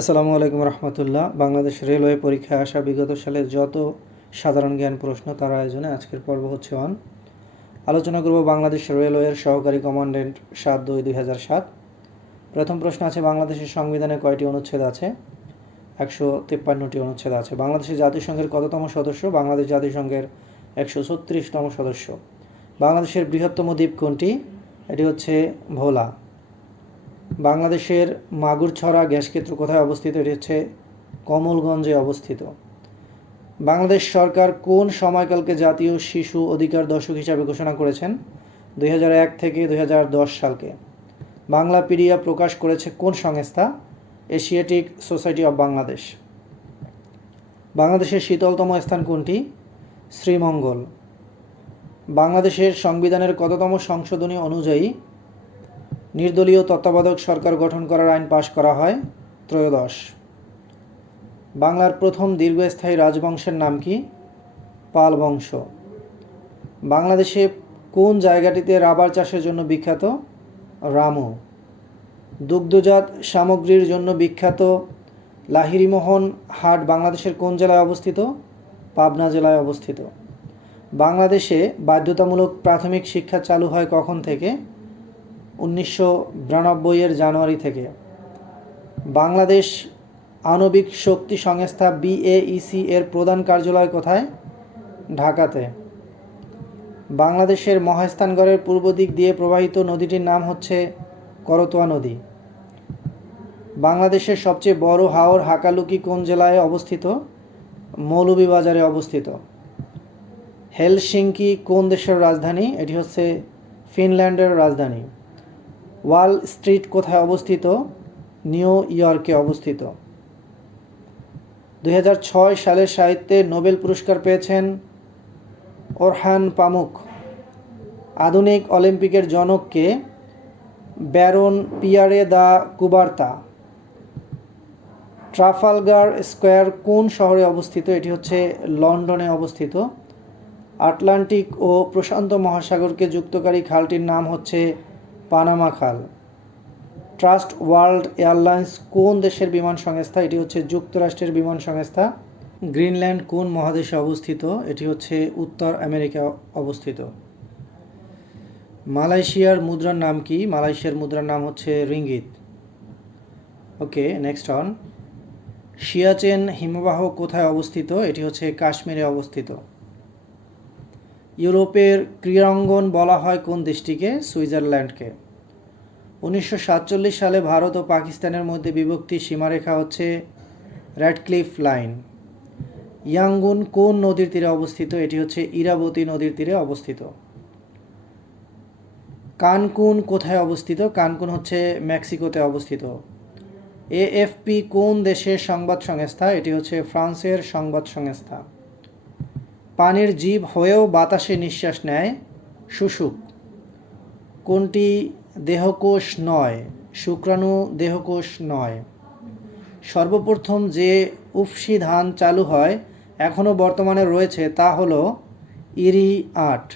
আসসালামু আলাইকুম রহমতুল্লাহ। বাংলাদেশ রেলওয়ে পরীক্ষায় আসা বিগত সালে যত সাধারণ জ্ঞান প্রশ্ন তার আয়োজনে আজকের পর্ব হচ্ছে অন আলোচনা করব বাংলাদেশ রেলওয়ের সহকারী কমান্ডেন্ট সাত দুই দুই হাজার সাত। প্রথম প্রশ্ন আছে, বাংলাদেশের সংবিধানে কয়টি অনুচ্ছেদ আছে? একশো তিপ্পান্নটি অনুচ্ছেদ আছে। বাংলাদেশের জাতিসংঘের কততম সদস্য? বাংলাদেশ জাতিসংঘের একশো ছত্রিশতম সদস্য। বাংলাদেশের বৃহত্তম দ্বীপ কোনটি? এটি হচ্ছে ভোলা। বাংলাদেশের মাগুরছড়া গ্যাস ক্ষেত্র কোথায় অবস্থিত? এটি হচ্ছে কমলগঞ্জে অবস্থিত। বাংলাদেশ সরকার কোন সময়কালকে জাতীয় শিশু অধিকার দশক হিসাবে ঘোষণা করেছেন? দুই হাজার এক থেকে দুই হাজার দশ সালকে। বাংলা পিডিয়া প্রকাশ করেছে কোন সংস্থা? Asiatic society of Bangladesh. বাংলাদেশের শীতলতম স্থান কোনটি? শ্রীমঙ্গল। বাংলাদেশের সংবিধানের কততম সংশোধনী অনুযায়ী নির্দলীয় তত্ত্বাবধায়ক সরকার গঠন করার আইন পাশ করা হয় ত্রয়োদশ। বাংলার প্রথম দীর্ঘস্থায়ী রাজবংশের নাম কি? পাল বংশ। বাংলাদেশে কোন জায়গাটিতে রাবার চাষের জন্য বিখ্যাত? রামু। দুগ্ধজাত সামগ্রীর জন্য বিখ্যাত লাহিরিমোহন হাট বাংলাদেশের কোন জেলায় অবস্থিত? পাবনা জেলায় অবস্থিত। বাংলাদেশে বাধ্যতামূলক প্রাথমিক শিক্ষা চালু হয় কখন থেকে? উনিশশো বিরানব্বইয়ের জানুয়ারি থেকে। বাংলাদেশ আণবিক শক্তি সংস্থা বিএইসি এর প্রধান কার্যালয় কোথায়? ঢাকাতে। বাংলাদেশের মহাস্থানগড়ের পূর্ব দিক দিয়ে প্রবাহিত নদীটির নাম হচ্ছে করতোয়া নদী। বাংলাদেশের সবচেয়ে বড় হাওর হাকালুকি কোন জেলায় অবস্থিত? মৌলভীবাজারে অবস্থিত। হেলসিঙ্কি কোন দেশের রাজধানী? এটি হচ্ছে ফিনল্যান্ডের রাজধানী। ওয়াল স্ট্রিট কোথায় অবস্থিত? নিউ ইয়র্কে অবস্থিত। দু হাজার ছয় সালের সাহিত্যে নোবেল পুরস্কার পেয়েছেন ওরহান পামুক। আধুনিক অলিম্পিকের জনককে Baron Pierre de Coubertin. Trafalgar Square কোন শহরে অবস্থিত? এটি হচ্ছে লন্ডনে অবস্থিত। আটলান্টিক ও প্রশান্ত মহাসাগরকে যুক্তকারী খালটির নাম হচ্ছে পানামা খাল। ট্রাস্ট ওয়ার্ল্ড এয়ারলাইন্স কোন দেশের বিমান সংস্থা? এটি হচ্ছে যুক্তরাষ্ট্রের বিমান সংস্থা। গ্রিনল্যান্ড কোন মহাদেশে অবস্থিত? এটি হচ্ছে উত্তর আমেরিকা অবস্থিত। মালয়েশিয়ার মুদ্রার নাম কি? মালয়েশিয়ার মুদ্রার নাম হচ্ছে ringgit. Okay next one Siachen হিমবাহ কোথায় অবস্থিত? এটি হচ্ছে কাশ্মীরে অবস্থিত। ইউরোপের ক্রীড়াঙ্গন বলা হয় কোন দেশটিকে? সুইজারল্যান্ডকে। উনিশশো সাতচল্লিশ সালে ভারত ও পাকিস্তানের মধ্যে বিভক্তি সীমারেখা হচ্ছে র্যাডক্লিফ লাইন। ইয়াঙ্গুন কোন নদীর তীরে অবস্থিত? এটি হচ্ছে ইরাবতী নদীর তীরে অবস্থিত। কানকুন কোথায় অবস্থিত? কানকুন হচ্ছে মেক্সিকোতে অবস্থিত। এএফপি কোন দেশের সংবাদ সংস্থা? এটি হচ্ছে ফ্রান্সের সংবাদ সংস্থা। পানির জীব হয়েও বাতাসে নিঃশ্বাস নেয়। শুশুক কোনটি দেহকোষ নয়, শুক্রাণু দেহকোষ নয়। সর্বপ্রথম যে উফসি ধান চালু হয়, এখনও বর্তমানে রয়েছে, তা হল ইরি আট।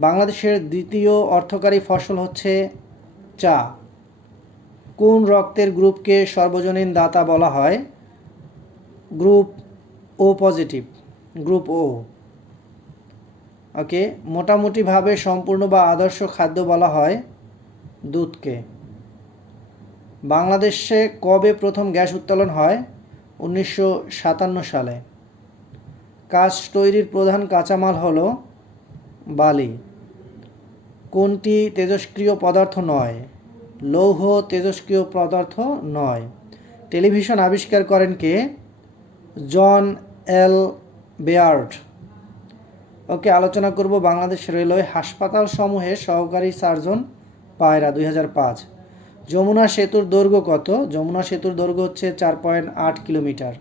বাংলাদেশের দ্বিতীয় অর্থকারী ফসল হচ্ছে চা। কোন রক্তের গ্রুপকে সর্বজনীন দাতা বলা হয়? Group O positive. Group O. Okay, মোটামুটিভাবে সম্পূর্ণ বা আদর্শ খাদ্য বলা হয় দুধকে। বাংলাদেশে কবে প্রথম গ্যাস উত্তোলন হয়? উনিশশো সাতান্ন সালে। কাজ তৈরির প্রধান কাঁচামাল হল বালি। কোনটি তেজস্ক্রিয় পদার্থ নয়? লৌহ তেজস্ক্রিয় পদার্থ নয়। টেলিভিশন আবিষ্কার করেন কে? জন এল বেয়ার্ড। ওকে, আলোচনা করব বাংলাদেশ রেলওয়ে হাসপাতাল সমূহে সহকারী সার্জন পায়রা দুই হাজার পাঁচ। যমুনা সেতুর দৈর্ঘ্য কত? যমুনা সেতুর দৈর্ঘ্য হচ্ছে চার পয়েন্ট আট কিলোমিটার।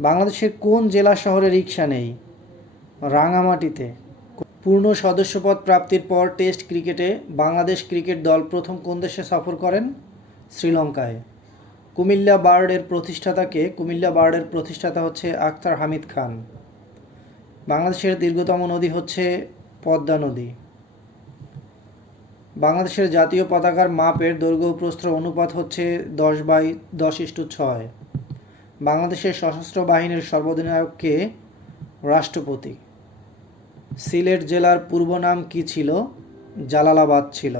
বাংলাদেশের কোন জেলা শহরে রিক্সা নেই? রাঙামাটিতে। পূর্ণ সদস্যপদ প্রাপ্তির পর টেস্ট ক্রিকেটে বাংলাদেশ ক্রিকেট দল প্রথম কোন দেশে সফর করেন? শ্রীলঙ্কায়। কুমিল্লা বার্ডের প্রতিষ্ঠাতাকে কুমিল্লা বার্ডের প্রতিষ্ঠাতা হচ্ছে আখতার হামিদ খান। বাংলাদেশের দীর্ঘতম নদী হচ্ছে পদ্মা নদী। বাংলাদেশের জাতীয় পতাকার মাপের দৈর্ঘ্য প্রস্থ অনুপাত হচ্ছে দশ বাই দশ ইস্টু ছয়। বাংলাদেশের সশস্ত্র বাহিনীর সর্বাধিনায়ককে রাষ্ট্রপতি। সিলেট জেলার পূর্ব নাম কি ছিল? জালালাবাদ ছিল।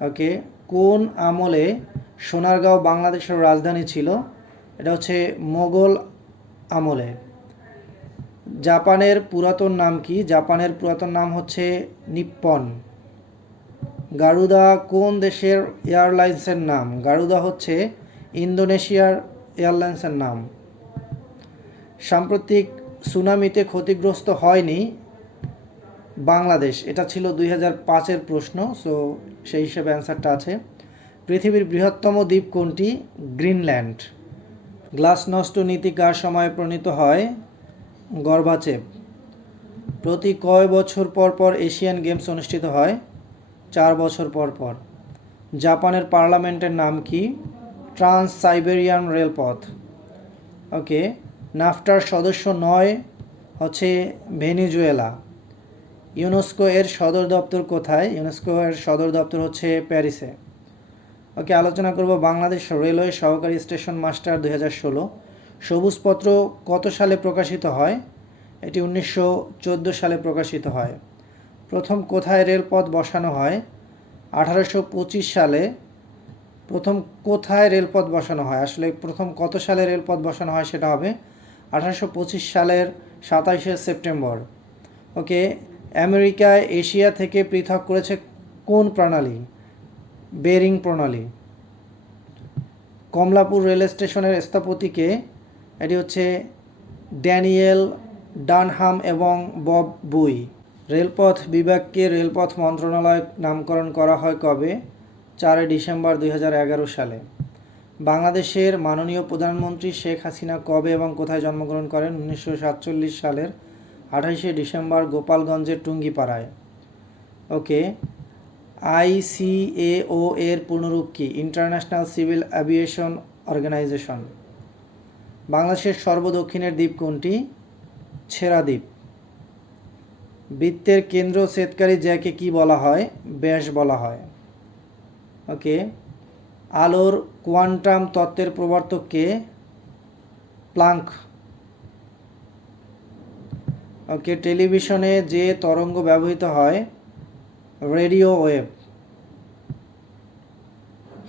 ওকে কোন আমলে সোনারগাঁও বাংলাদেশের রাজধানী ছিল? এটা হচ্ছে মোগল আমলে। জাপানের পুরাতন নাম কি? জাপানের পুরাতন নাম হচ্ছে নিপ্পন। গারুদা কোন দেশের এয়ারলাইন্সের নাম? গারুদা হচ্ছে ইন্দোনেশিয়ার এয়ারলাইন্সের নাম। সাম্প্রতিক সুনামিতে ক্ষতিগ্রস্ত হয়নি বাংলাদেশ। এটা ছিল দুই হাজার পাঁচের প্রশ্ন সো সেই হিসেবে অ্যান্সারটা আছে। পৃথিবীর বৃহত্তম দ্বীপ কোনটি? গ্রিনল্যান্ড। গ্লাস নষ্ট নীতি কার সময় প্রণীত হয়? গর্বাচেপ প্রতি কয় বছর পর পর এশিয়ান গেমস অনুষ্ঠিত হয়? চার বছর পর পর। জাপানের পার্লামেন্টের নাম কি? ট্রান্স সাইবেরিয়ান রেলপথ। ওকে, নাফটার সদস্য নয়, হচ্ছে ভেনিজুয়েলা। ইউনেস্কো এর সদর দপ্তর কোথায়? ইউনেস্কো এর সদর দপ্তর হচ্ছে প্যারিসে। ওকে, আলোচনা করব বাংলাদেশ রেলওয়ে সহকারী স্টেশন মাস্টার দুই হাজার ষোলো। সবুজপত্র কত সালে প্রকাশিত হয়? এটি উনিশশো চোদ্দ সালে প্রকাশিত হয়। প্রথম কোথায় রেলপথ বসানো হয়? আঠারোশো পঁচিশ সালে প্রথম কোথায় রেলপথ বসানো হয়? আসলে প্রথম কত সালে রেলপথ বসানো হয় সেটা হবে আঠারোশো পঁচিশ সালের সাতাইশে সেপ্টেম্বর। ওকে আমেরিকায় এশিয়া থেকে পৃথক করেছে কোন প্রণালী? বেরিং প্রণালী। কমলাপুর রেল স্টেশনের স্থপতিকে এটি হচ্ছে ড্যানিয়েল ডানহাম এবং বব বুই। রেলপথ বিভাগকে রেলপথ মন্ত্রণালয় নামকরণ করা হয় কবে? চারই ডিসেম্বর দুই হাজার এগারো সালে। বাংলাদেশের মাননীয় প্রধানমন্ত্রী শেখ হাসিনা কবে এবং কোথায় জন্মগ্রহণ করেন? উনিশশো সাতচল্লিশ সালের আঠাশে ডিসেম্বর গোপালগঞ্জের টুঙ্গিপাড়ায়। ওকে আইসিএও এর পূর্ণরূপ কি? International civil aviation organization. বাংলাদেশের সর্বদক্ষিণের দ্বীপ কোনটি? ছেড়া দ্বীপ। বৃত্তের কেন্দ্র সেতকারী জ্যাকে কি বলা হয়? ব্যাস বলা হয়। ওকে। আলোর কোয়ান্টাম তত্ত্বের প্রবর্তককে প্লাঙ্ক। ওকে, টেলিভিশনে যে তরঙ্গ ব্যবহৃত হয়, রেডিও ওয়েভ।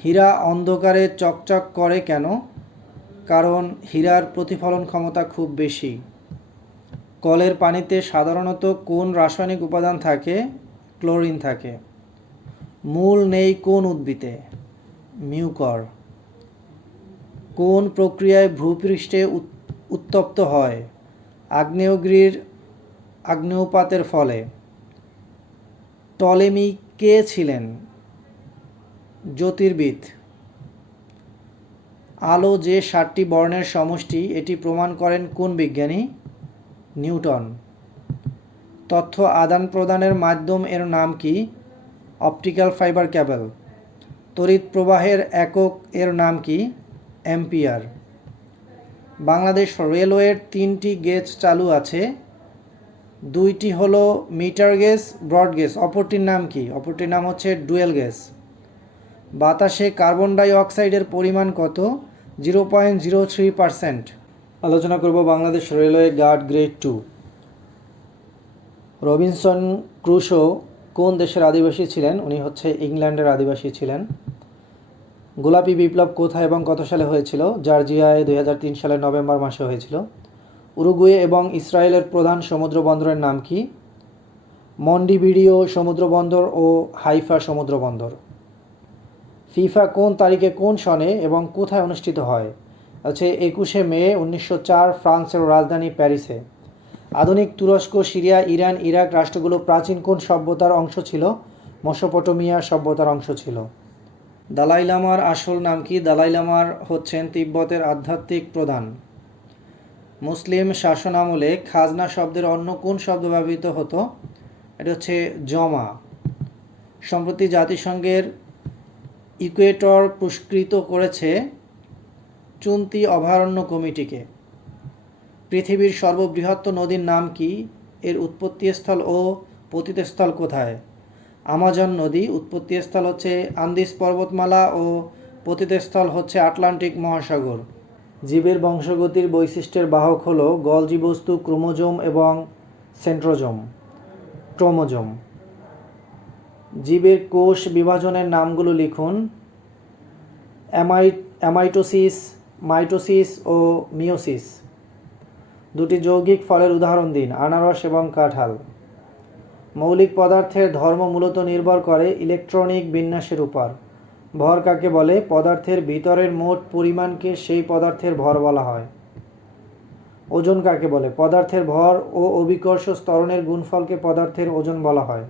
হীরা অন্ধকারে চকচক করে কেন? কারণ হীরার প্রতিফলন ক্ষমতা খুব বেশি। কলের পানিতে সাধারণত কোন রাসায়নিক উপাদান থাকে? ক্লোরিন থাকে। মূল নেই কোন উদ্ভিদে? মিউকর। কোন প্রক্রিয়ায় ভূপৃষ্ঠে উত্তপ্ত হয়? আগ্নেয়গিরির আগ্নেয়পাতের ফলে। টলেমি কে ছিলেন? জ্যোতির্বিদ। আলো যে সাতটি বর্ণের সমষ্টি, এটি প্রমাণ করেন কোন বিজ্ঞানী? নিউটন। তথ্য আদান প্রদানের মাধ্যম এর নাম কি? Optical fibre cable. তড়িৎ প্রবাহের একক এর নাম কি? অ্যাম্পিয়ার। বাংলাদেশ রেলওয়ের তিনটি গেজ চালু আছে। দুইটি হলো মিটার গেজ, ব্রড গেজ। অপরটির নাম কি? অপরটির নাম হচ্ছে ডুয়েল গেজ। বাতাসে কার্বন ডাই অক্সাইডের পরিমাণ কত? Zero point zero three percent আলোচনা করব Bangladesh railway guard grade two Robinson Crusoe কোন দেশের আদিবাসী ছিলেন? উনি হচ্ছে ইংল্যান্ডের আদিবাসী ছিলেন। গোলাপি বিপ্লব কোথায় এবং কত সালে হয়েছিল? জর্জিয়ায় দুই সালের নভেম্বর মাসে হয়েছিল। উরুগুয়ে এবং ইসরায়েলের প্রধান সমুদ্র বন্দরের নাম কি? মন্ডিভিডিও সমুদ্র বন্দর ও হাইফা সমুদ্র বন্দর। ফিফা কোন তারিখে কোন সনে এবং কোথায় অনুষ্ঠিত হয়? হচ্ছে একুশে মে উনিশশো চার ফ্রান্সের রাজধানী প্যারিসে। আধুনিক, তুরস্ক, সিরিয়া, ইরান, ইরাক রাষ্ট্রগুলো প্রাচীন কোন সভ্যতার অংশ ছিল? মসোপটোমিয়া সভ্যতার অংশ ছিল। দালাই লামার আসল নাম কি? দালাই লামার হচ্ছেন তিব্বতের আধ্যাত্মিক প্রধান। মুসলিম শাসনামলে খাজনা শব্দের অন্য কোন শব্দ ব্যবহৃত হতো? এটা হচ্ছে জমা। সম্প্রতি জাতিসংঘের ইকুয়েটর পুরস্কৃত করেছে চুন্তি অভয়ারণ্য কমিটিকে। পৃথিবীর সর্ববৃহৎ নদীর নাম কি? এর উৎপত্তিস্থল ও পতিতস্থল কোথায়? আমাজন নদী উৎপত্তিস্থল হচ্ছে আন্দিস পর্বতমালা ও পতিতস্থল হচ্ছে আটলান্টিক মহাসাগর। জীবের বংশগতির বৈশিষ্ট্যের বাহক হল গলজি বস্তু ক্রোমোজোম এবং সেন্ট্রোজোম। ক্রোমোজোম। জীবের কোষ বিভাজনের নামগুলো লিখুন। অ্যামাই, অ্যামাইটোসিস, মাইটোসিস ও মিওসিস দুটি যৌগিক ফলের উদাহরণ দিন, আনারস এবং কাঁঠাল। মৌলিক পদার্থের ধর্ম মূলত নির্ভর করে ইলেকট্রনিক বিন্যাসের উপর। ভর কাকে বলে? পদার্থের ভিতরের মোট পরিমাণকে সেই পদার্থের ভর বলা হয়। ওজন কাকে বলে? পদার্থের ভর ও অভিকর্ষ স্তরণের গুণফলকে পদার্থের ওজন বলা হয়।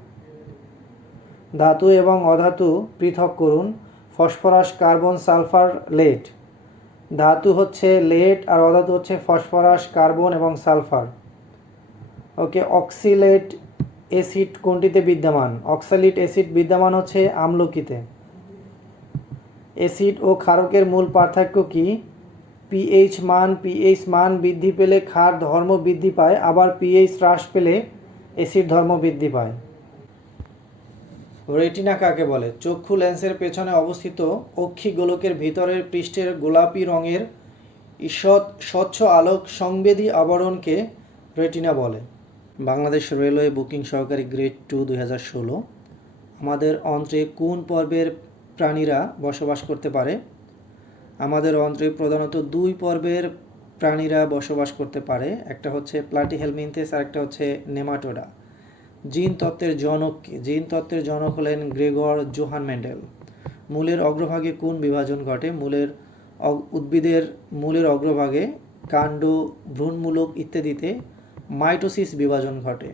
ধাতু এবং অধাতু পৃথক করুন। Phosphorus, carbon, sulphur, lead. ধাতু হচ্ছে লেড আর অধাতু হচ্ছে ফসফরাস, কার্বন এবং সালফার। ওকে, অক্সিলেট অ্যাসিড কোনটিতে বিদ্যমান? অক্সালিট অ্যাসিড বিদ্যমান হচ্ছে আমলকিতে। অ্যাসিড ও ক্ষারকের মূল পার্থক্য কি? পিএইচ মান পিএইচ মান বৃদ্ধি পেলে ক্ষার ধর্ম বৃদ্ধি পায়, আবার পিএইচ হ্রাস পেলে অ্যাসিড ধর্ম বৃদ্ধি পায়। রেটিনা কাকে বলে? চক্ষু লেন্সের পেছনে অবস্থিত অক্ষি গোলকের ভিতরের পৃষ্ঠের গোলাপি রঙের ঈষৎ স্বচ্ছ আলোক সংবেদী আবরণকে রেটিনা বলে। বাংলাদেশ রেলওয়ে বুকিং সহকারী গ্রেড টু দুই হাজার ষোলো। আমাদের অন্ত্রে কোন পর্বের প্রাণীরা বসবাস করতে পারে? আমাদের অন্ত্রে প্রধানত দুই পর্বের প্রাণীরা বসবাস করতে পারে। একটা হচ্ছে প্লাটি হেলমিনথেস আর একটা হচ্ছে নেমাটোডা। জিন তত্ত্বের জনক জিন তত্ত্বের জনক হলেন গ্রেগর জোহান মেন্ডেল মূলের অগ্রভাগে কোন বিভাজন ঘটে? মূলের উদ্ভিদের মূলের অগ্রভাগে কাণ্ড, ভ্রূণমূলক ইত্যাদিতে মাইটোসিস বিভাজন ঘটে।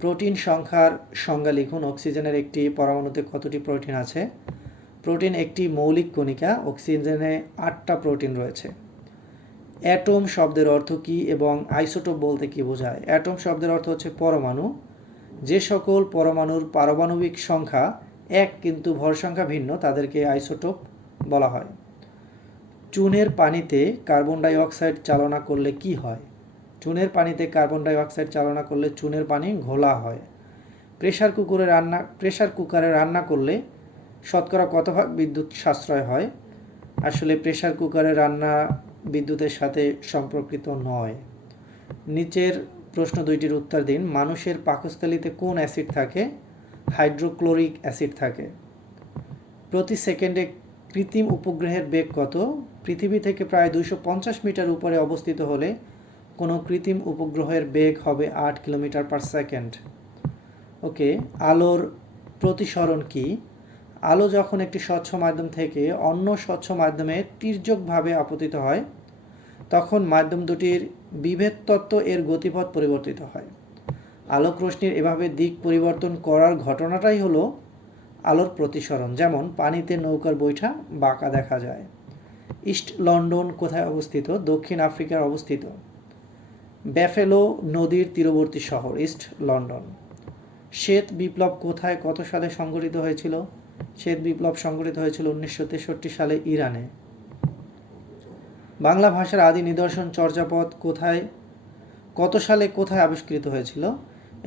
প্রোটিন সংখ্যার সংজ্ঞা লিখুন, অক্সিজেনের একটি পরমাণুতে কতটি প্রোটিন আছে? প্রোটিন একটি মৌলিক কণিকা, অক্সিজেনে আটটা প্রোটিন রয়েছে। অ্যাটম শব্দের অর্থ কী এবং আইসোটোপ বলতে কী বোঝায়? অ্যাটম শব্দের অর্থ হচ্ছে পরমাণু। যে সকল পরমাণুর পারমাণবিক সংখ্যা এক কিন্তু ভর সংখ্যা ভিন্ন তাদেরকে আইসোটোপ বলা হয়। চুনের পানিতে কার্বন ডাই অক্সাইড চালনা করলে কি হয়? চুনের পানিতে কার্বন ডাই অক্সাইড চালনা করলে চুনের পানি ঘোলা হয়। প্রেশার কুকারে রান্না প্রেশার কুকারে রান্না করলে শতকরা কত ভাগ বিদ্যুৎ সাশ্রয় হয়? আসলে প্রেশার কুকারে রান্না বিদ্যুতের সাথে সম্পর্কিত নয়। নিচের প্রশ্ন দুইটির উত্তর দিন। মানুষের পাকস্থলীতে কোন অ্যাসিড থাকে? হাইড্রোক্লোরিক অ্যাসিড থাকে। প্রতি সেকেন্ডে কৃত্রিম উপগ্রহের বেগ কত? পৃথিবী থেকে প্রায় দুইশো পঞ্চাশ মিটার উপরে অবস্থিত হলে কোনো কৃত্রিম উপগ্রহের বেগ হবে আট কিলোমিটার পার সেকেন্ড। ওকে, আলোর প্রতিসরণ কি? আলো যখন একটি স্বচ্ছ মাধ্যম থেকে অন্য স্বচ্ছ মাধ্যমে তির্যকভাবে আপতিত হয়, তখন মাধ্যম দুটির বিভেদ তত্ত্ব এর গতিপথ পরিবর্তিত হয়। আলোক রশ্মির এভাবে দিক পরিবর্তন করার ঘটনাটাই হলো আলোর প্রতিসরণ। যেমন, পানিতে নৌকার বৈঠা বাঁকা দেখা যায়। ইস্ট লন্ডন কোথায় অবস্থিত? দক্ষিণ আফ্রিকার অবস্থিত। ব্যাফেলো নদীর তীরবর্তী শহর, ইস্ট লন্ডন। শ্বেত বিপ্লব কোথায় কত সালে সংঘটিত হয়েছিল? শ্বেত বিপ্লব সংঘটিত হয়েছিল উনিশশো তেষট্টি সালে ইরানে। বাংলা ভাষার আদি নিদর্শন চর্যাপদ কোথায়? কত সালে কোথায় আবিষ্কৃত হয়েছিল?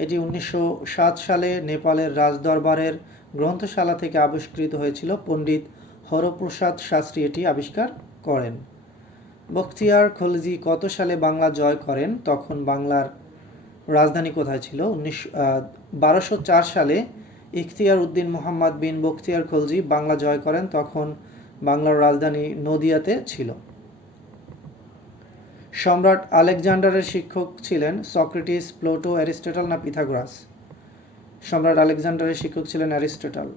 এটি উনিশশো সাত সালে নেপালের রাজদরবারের গ্রন্থশালা থেকে আবিষ্কৃত হয়েছিল। পণ্ডিত হরপ্রসাদ শাস্ত্রী এটি আবিষ্কার করেন। বখতিয়ার খলজি কত সালে বাংলা জয় করেন? তখন বাংলার রাজধানী কোথায় ছিল? উনিশশো বারোশো সালে ইখতিয়ার উদ্দিন মোহাম্মদ বিন বখতিয়ার খলজি বাংলা জয় করেন। তখন বাংলার রাজধানী নদিয়াতে ছিল। সম্রাট আলেকজান্ডারের শিক্ষক ছিলেন সক্রেটিস প্লোটো অ্যারিস্টটল না পিথাগোরাস? সম্রাট আলেকজান্ডারের শিক্ষক ছিলেন অ্যারিস্টটল।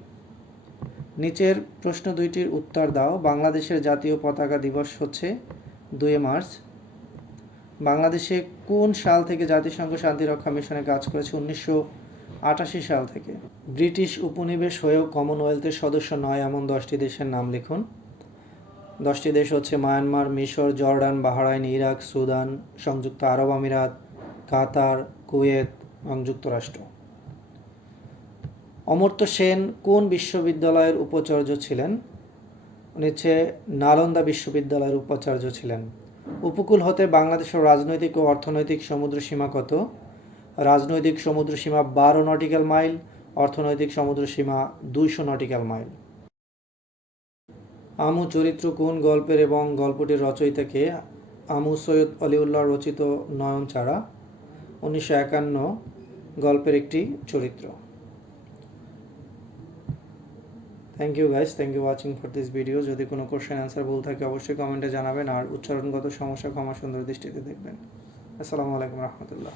নিচের প্রশ্ন দুইটির উত্তর দাও। বাংলাদেশের জাতীয় পতাকা দিবস হচ্ছে দুয়ে মার্চ। বাংলাদেশে কোন সাল থেকে জাতিসংঘ শান্তিরক্ষা মিশনে কাজ করেছে? উনিশশো আটাশি সাল থেকে। ব্রিটিশ উপনিবেশ হয়েও কমনওয়েলথের সদস্য নয় এমন দশটি দেশের নাম লিখুন। দশটি দেশ হচ্ছে মায়ানমার, মিশর, জর্ডান, বাহরাইন, ইরাক, সুদান, সংযুক্ত আরব আমিরাত, কাতার, কুয়েত এবং যুক্তরাষ্ট্র অমর্ত্য সেন কোন বিশ্ববিদ্যালয়ের উপাচার্য ছিলেন? উনি হচ্ছে নালন্দা বিশ্ববিদ্যালয়ের উপাচার্য ছিলেন। উপকূল হতে বাংলাদেশের রাজনৈতিক ও অর্থনৈতিক সমুদ্র সীমা কত? রাজনৈতিক সমুদ্র সীমা বারো নটিক্যাল মাইল, অর্থনৈতিক সমুদ্র সীমা দুইশো নটিক্যাল মাইল। আমু চরিত্র কোন গল্পের এবং গল্পটির রচয়িতাকে আমু সৈয়দ অলিউল্লাহ রচিত নয়ন ছাড়া? উনিশশো একান্ন, গল্পের একটি চরিত্র। Thank you guys thank you watching for this video যদি কোনো কোশ্চেন অ্যান্সার ভুল থাকে, অবশ্যই কমেন্টে জানাবেন। আর উচ্চারণগত সমস্যা ক্ষমা সুন্দর দৃষ্টিতে দেখবেন। আসসালামু আলাইকুম রহমতুল্লাহ।